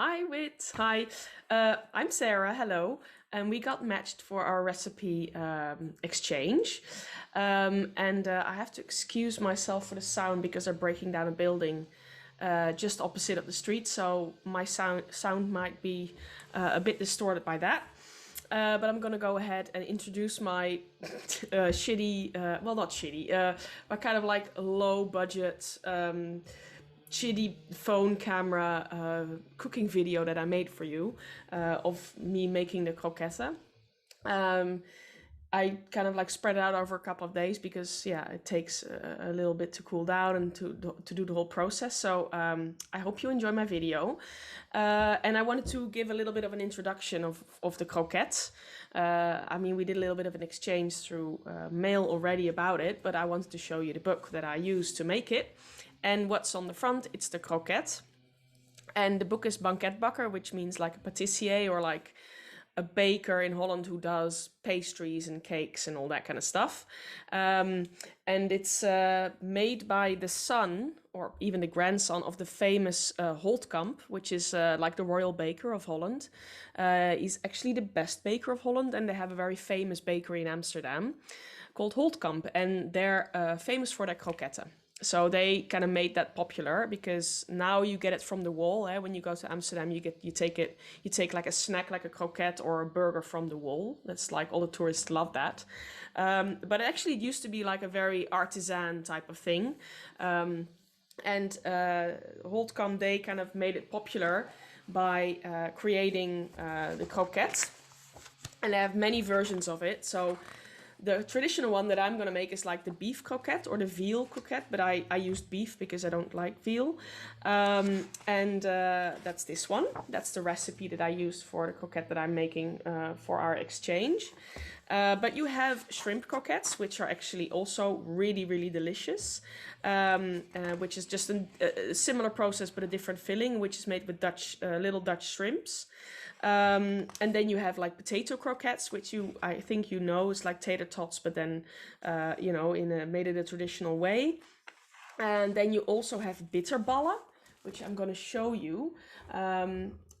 Hi, Whit. Hi. I'm Sarah. Hello. And we got matched for our recipe exchange. And I have to excuse myself for the sound because they're breaking down a building just opposite of the street. So my sound might be a bit distorted by that. But I'm gonna go ahead and introduce my shitty, well, not shitty, but kind of like low budget shitty phone camera cooking video that I made for you of me making the croqueta. Um, I kind of like spread it out over a couple of days because yeah, it takes a little bit to cool down and to do the whole process. So I hope you enjoy my video. And I wanted to give a little bit of an introduction of the croquette. I mean, we did a little bit of an exchange through mail already about it, but I wanted to show you the book that I used to make it. And what's on the front, it's the croquette. And the book is banketbakker, which means like a patissier or like a baker in Holland who does pastries and cakes and all that kind of stuff. And it's made by the son or even the grandson of the famous Holtkamp, which is like the royal baker of Holland. He's actually the best baker of Holland, and they have a very famous bakery in Amsterdam called Holtkamp, and they're famous for their croquette. So they kind of made that popular because now you get it from the wall. When you go to Amsterdam, you take like a snack, like a croquette or a burger from the wall. That's like all the tourists love that. But actually, it used to be like a very artisan type of thing. And Holtkamp, they kind of made it popular by creating the croquette, and they have many versions of it. So the traditional one that I'm going to make is like the beef croquette or the veal croquette, but I used beef because I don't like veal. And that's this one. That's the recipe that I used for the croquette that I'm making for our exchange. But you have shrimp croquettes, which are actually also really, really delicious, which is just a similar process but a different filling, which is made with little Dutch shrimps. And then you have like potato croquettes, which I think you know, is like tater tots, but then made it a traditional way. And then you also have bitterballen, which I'm going to show you.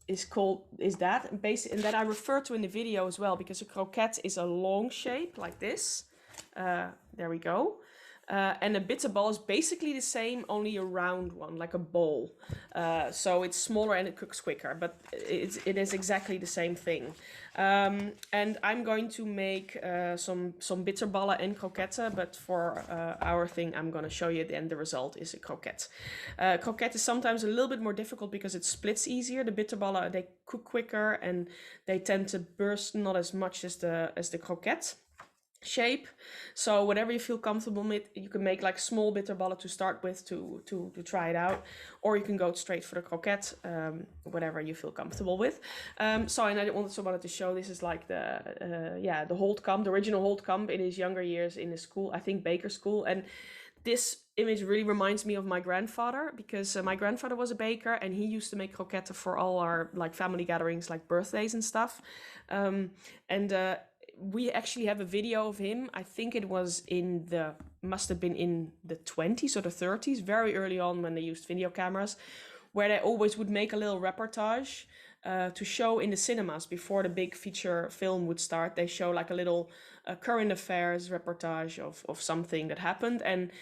Is that and that I refer to in the video as well, because a croquette is a long shape like this. There we go. And a bitterball is basically the same, only a round one, like a bowl. So it's smaller and it cooks quicker, but it is exactly the same thing. And I'm going to make some bitterballen and croquette, but for our thing, I'm going to show you at the end the result is a croquette. Croquette is sometimes a little bit more difficult because it splits easier. The bitterballen, they cook quicker and they tend to burst not as much as the croquette shape. So whatever you feel comfortable with, you can make like small bitterballen to start with to try it out, or you can go straight for the croquette, whatever you feel comfortable with. So and I also wanted to show, this is like the Holtkamp, the original Holtkamp in his younger years in the school, I think baker school. And this image really reminds me of my grandfather, because my grandfather was a baker and he used to make croquette for all our like family gatherings, like birthdays and stuff. We actually have a video of him. I think it was must have been in the 20s or the 30s, very early on when they used video cameras, where they always would make a little reportage to show in the cinemas before the big feature film would start. They show like a little current affairs reportage of something that happened. And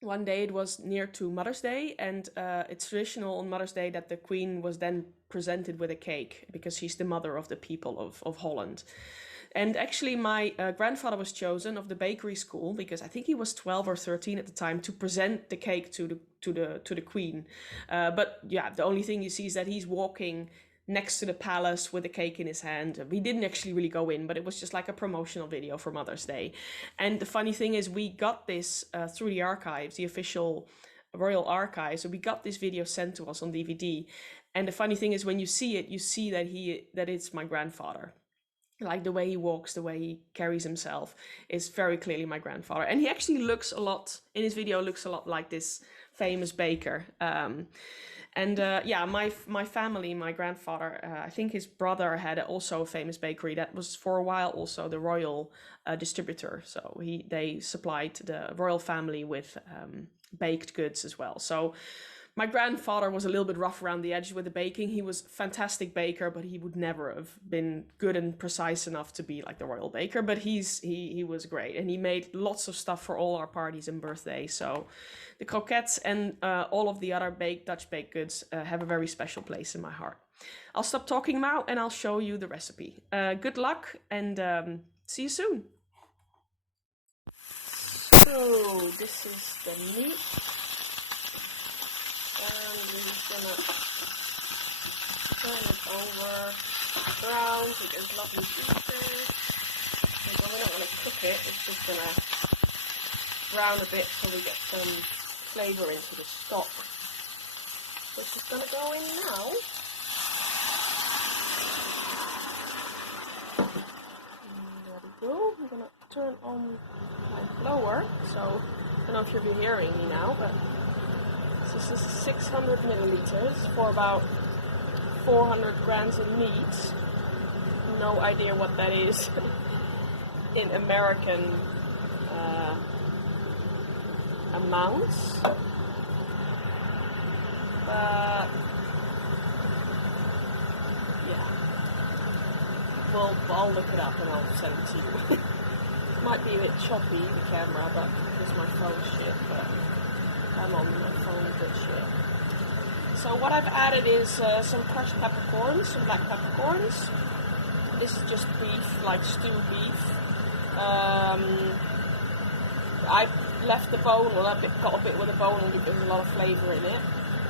one day it was near to Mother's Day, and it's traditional on Mother's Day that the Queen was then presented with a cake because she's the mother of the people of Holland. And actually my grandfather was chosen of the bakery school, because I think he was 12 or 13 at the time, to present the cake to the Queen. But yeah, the only thing you see is that he's walking next to the palace with a cake in his hand. We didn't actually really go in, but it was just like a promotional video for Mother's Day. And the funny thing is, we got this through the archives, the official royal archives. So we got this video sent to us on DVD. And the funny thing is, when you see it, you see that it's my grandfather. Like the way he walks, the way he carries himself is very clearly my grandfather. And he actually looks a lot, in his video, looks a lot like this famous baker. My family, my grandfather, I think his brother had also a famous bakery that was for a while also the royal distributor. So they supplied the royal family with baked goods as well. So My grandfather was a little bit rough around the edge with the baking. He was a fantastic baker, but he would never have been good and precise enough to be like the royal baker. But he was great, and he made lots of stuff for all our parties and birthdays. So the croquettes and all of the other Dutch baked goods have a very special place in my heart. I'll stop talking now and I'll show you the recipe. Good luck and see you soon. So this is the meat. And we're just gonna turn it over brown to get lovely pieces. And we're not gonna cook it, it's just gonna brown a bit so we get some flavor into the stock. This is gonna go in now. And there we go. I'm gonna turn on my blower. So I don't know if you'll be hearing me now, but this is 600 milliliters for about 400 grams of meat. No idea what that is in American amounts. But yeah, I'll look it up and I'll send it to you. Might be a bit choppy, the camera, but because my phone's shit, but I'm on my phone good shit. So what I've added is some crushed peppercorns, some black peppercorns. This is just beef, like stewed beef. I left the bone, well I got a bit with the bone and there's a lot of flavour in it.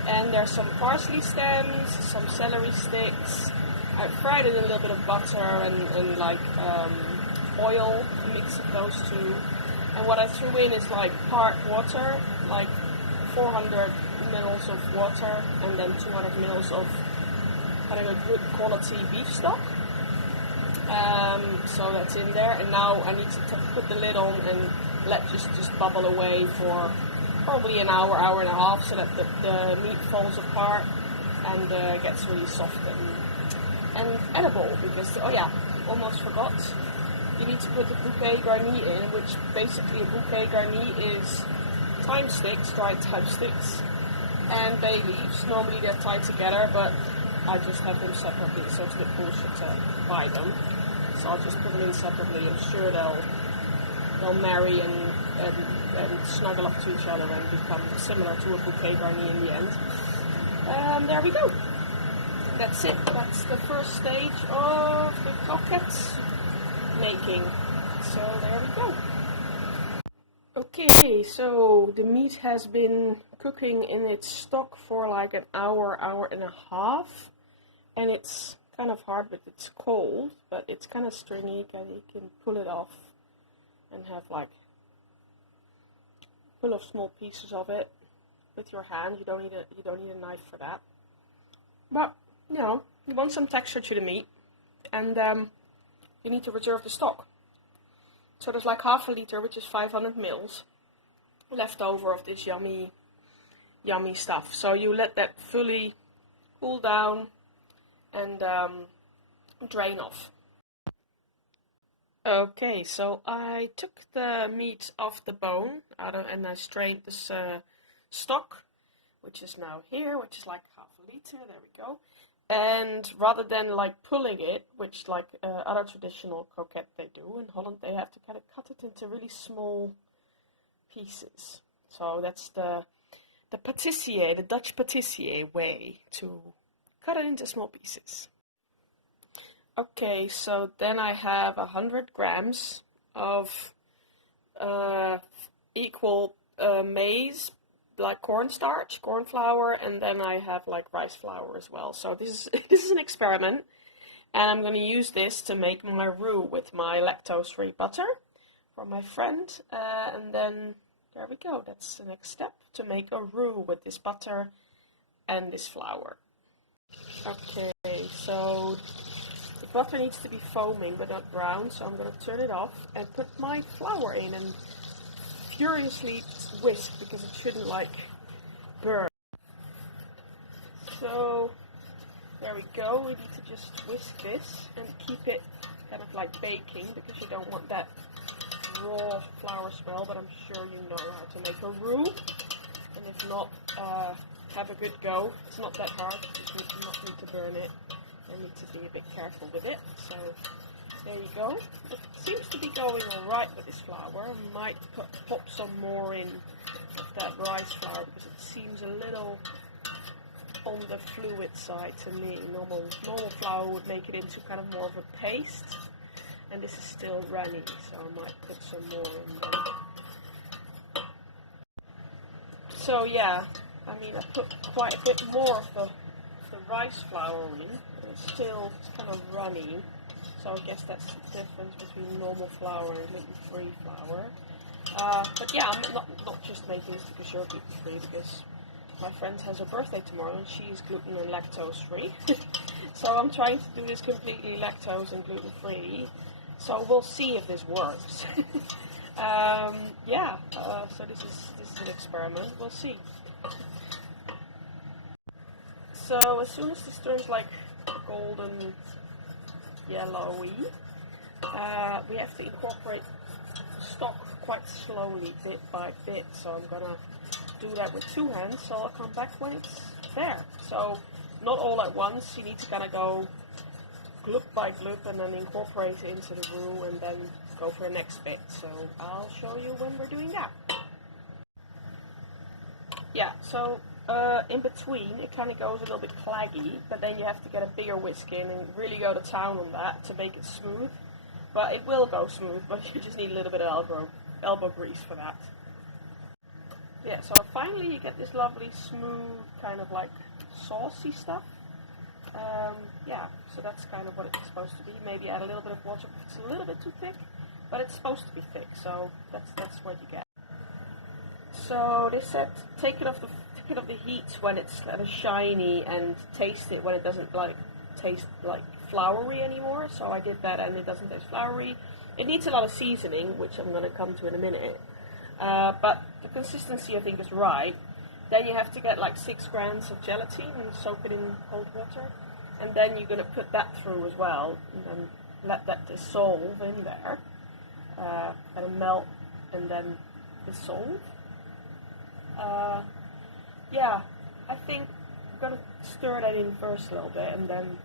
And there's some parsley stems, some celery sticks. I fried it in a little bit of butter and like oil, a mix of those two. And what I threw in is like part water, like 400 mils of water and then 200 mils of kind of a good quality beef stock. So that's in there, and now I need to put the lid on and let just bubble away for probably an hour, hour and a half, so that the meat falls apart and gets really soft and edible. Because, oh yeah, almost forgot, you need to put the bouquet garni in, which basically a bouquet garni is thyme sticks, dried thyme sticks, and bay leaves. Normally they're tied together, but I just have them separately, so it's a bit bullshit to buy them. So I'll just put them in separately. I'm sure they'll marry and snuggle up to each other and become similar to a bouquet garni in the end. There we go. That's it. That's the first stage of the croquettes making. So there we go. Okay, so the meat has been cooking in its stock for like an hour, hour and a half, and it's kind of hard, but it's cold, but it's kind of stringy, and you can pull it off and have like full of small pieces of it with your hand. You don't need a knife for that. But you know, you want some texture to the meat, and you need to reserve the stock. So there's like half a liter, which is 500 mils, left over of this yummy stuff. So you let that fully cool down and drain off. Okay, so I took the meat off the bone and I strained this stock, which is now here, which is like half a liter. There we go. And rather than like pulling it, which like other traditional croquette they do in Holland, they have to kind of cut it into really small pieces. So that's the pâtissier, the Dutch pâtissier way to cut it into small pieces. Okay, so then I have 100 grams of equal maize, like cornstarch, corn flour, and then I have like rice flour as well. So this is an experiment, and I'm going to use this to make my roux with my lactose-free butter for my friend, and then there we go. That's the next step, to make a roux with this butter and this flour. Okay, so the butter needs to be foaming but not brown, so I'm going to turn it off and put my flour in and furiously whisk, because it shouldn't like burn. So there we go. We need to just whisk this and keep it kind of like baking, because you don't want that raw flour smell, but I'm sure you know how to make a roux, and if not, have a good go. It's not that hard, you just not need to burn it. I need to be a bit careful with it. So there you go. It seems to be going alright with this flour. I might pop some more in of that rice flour because it seems a little on the fluid side to me. Normal flour would make it into kind of more of a paste, and this is still runny, so I might put some more in there. So yeah, I mean I put quite a bit more of the rice flour in, and it's still kind of runny, so I guess that's the difference between normal flour and gluten-free flour. But yeah, I'm not just making this because you're gluten-free, because my friend has her birthday tomorrow and she's gluten and lactose free. So I'm trying to do this completely lactose and gluten free. So we'll see if this works. Yeah, so this is an experiment. We'll see. So as soon as this turns like golden yellowy, we have to incorporate stock quite slowly, bit by bit. So I'm gonna do that with 2 hands, so I'll come back when it's there. So not all at once, you need to kind of go gluk by gluk and then incorporate it into the roux and then go for the next bit. So I'll show you when we're doing that. Yeah, so in between it kind of goes a little bit claggy, but then you have to get a bigger whisk in and really go to town on that to make it smooth. But it will go smooth, but you just need a little bit of elbow grease for that. Yeah, so finally you get this lovely smooth kind of like saucy stuff. Yeah, so that's kind of what it's supposed to be. Maybe add a little bit of water if it's a little bit too thick, but it's supposed to be thick, so that's what you get. So they said take it off the heat when it's kind of shiny and taste it when it doesn't taste like floury anymore. So I did that and it doesn't taste floury. It needs a lot of seasoning, which I'm going to come to in a minute. But the consistency I think is right. Then you have to get like 6 grams of gelatin and soak it in cold water. And then you're going to put that through as well, and then let that dissolve in there, and melt and then dissolve. Yeah, I think I'm going to stir that in first a little bit and then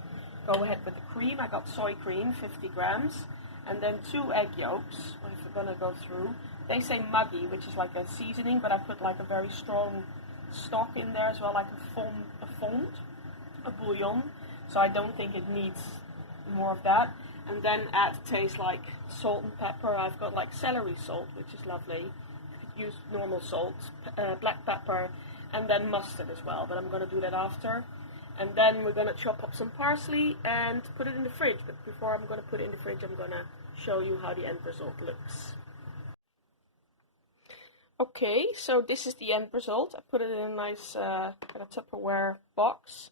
go ahead with the cream. I got soy cream, 50 grams, and then 2 egg yolks, if we're going to go through. They say muggy, which is like a seasoning, but I put like a very strong stock in there as well, like a bouillon. So I don't think it needs more of that. And then add taste like salt and pepper. I've got like celery salt, which is lovely. You could use normal salt, black pepper, and then mustard as well. But I'm going to do that after. And then we're going to chop up some parsley and put it in the fridge. But before I'm going to put it in the fridge, I'm going to show you how the end result looks. Okay, so this is the end result. I put it in a nice kind of Tupperware box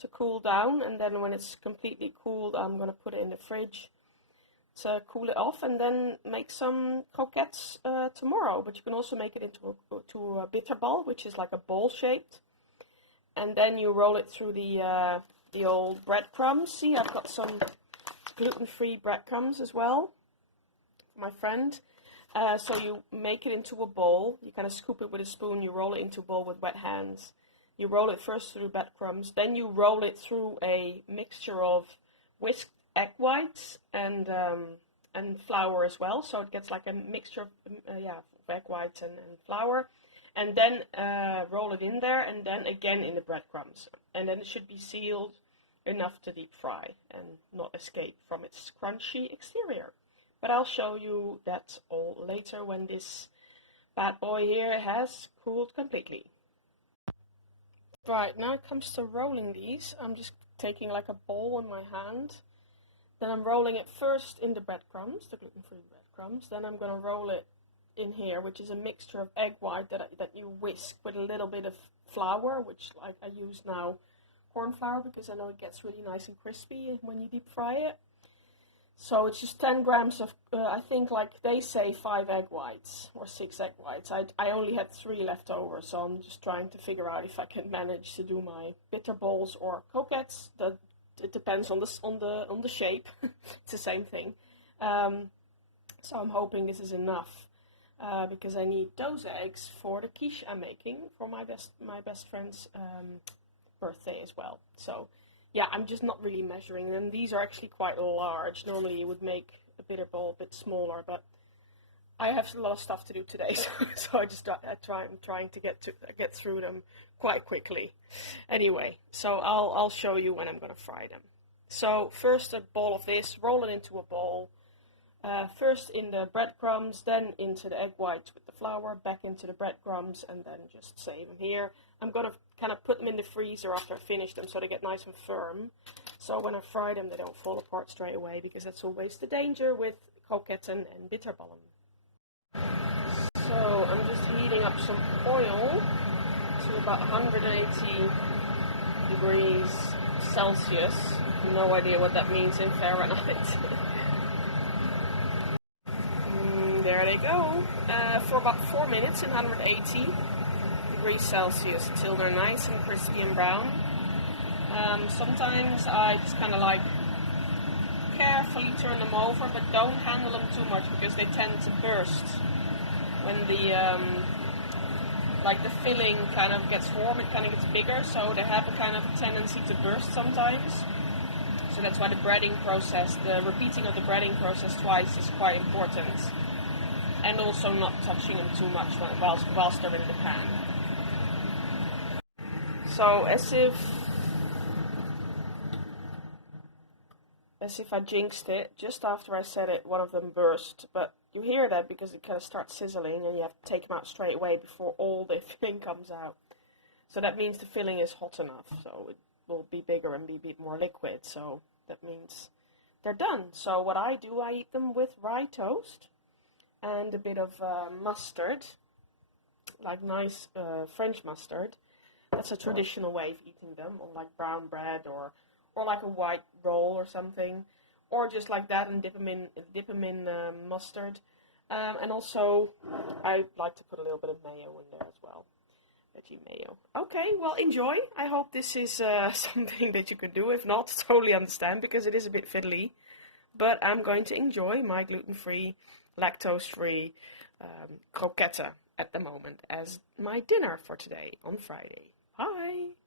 to cool down, and then when it's completely cooled, I'm going to put it in the fridge to cool it off, and then make some croquettes tomorrow. But you can also make it into a bitterball, which is like a ball shaped, and then you roll it through the old breadcrumbs. See, I've got some gluten-free breadcrumbs as well for my friend. So you make it into a bowl, you kind of scoop it with a spoon, you roll it into a bowl with wet hands. You roll it first through breadcrumbs, then you roll it through a mixture of whisked egg whites and flour as well. So it gets like a mixture of egg whites and flour. And then roll it in there, and then again in the breadcrumbs. And then it should be sealed enough to deep fry and not escape from its crunchy exterior. But I'll show you that all later when this bad boy here has cooled completely. Right, now it comes to rolling these. I'm just taking like a ball in my hand. Then I'm rolling it first in the breadcrumbs, the gluten-free breadcrumbs. Then I'm going to roll it in here, which is a mixture of egg white that you whisk with a little bit of flour, which like I use now corn flour because I know it gets really nice and crispy when you deep fry it. So it's just 10 grams of, I think like they say 5 egg whites or 6 egg whites. I only had 3 left over, so I'm just trying to figure out if I can manage to do my bitter balls or croquettes. It depends on the shape. It's the same thing. So I'm hoping this is enough. because I need those eggs for the quiche I'm making for my best friend's birthday as well. So yeah, I'm just not really measuring them. These are actually quite large. Normally you would make a bitter bowl a bit smaller, but I have a lot of stuff to do today, so I'm trying to get through them quite quickly. Anyway, so I'll show you when I'm gonna fry them. So first a ball of this, roll it into a bowl. First in the breadcrumbs, then into the egg whites with the flour, back into the breadcrumbs, and then just save them here. I'm gonna kind of put them in the freezer after I finish them so they get nice and firm. So when I fry them, they don't fall apart straight away, because that's always the danger with kroket and bitterballen. So I'm just heating up some oil to about 180 degrees Celsius. No idea what that means in Fahrenheit. There they go. For about 4 minutes in 180 degrees Celsius until they're nice and crispy and brown. Sometimes I just kind of like carefully turn them over, but don't handle them too much because they tend to burst when the the filling kind of gets warm. It kind of gets bigger, so they have a kind of tendency to burst sometimes. So that's why the breading process, the repeating of the breading process twice, is quite important. And also not touching them too much whilst they're in the pan. So as if I jinxed it, just after I said it, one of them burst. But you hear that because it kind of starts sizzling, and you have to take them out straight away before all the filling comes out. So that means the filling is hot enough, so it will be bigger and be a bit more liquid. So that means they're done. So what I do, I eat them with rye toast and a bit of mustard, like nice French mustard. That's a traditional way of eating them, or like brown bread, or like a white roll or something, or just like that and dip them in mustard. And also, I like to put a little bit of mayo in there as well, veggie mayo. Okay, well, enjoy. I hope this is something that you could do. If not, totally understand, because it is a bit fiddly. But I'm going to enjoy my gluten-free, lactose-free croquette at the moment as my dinner for today on Friday. Bye!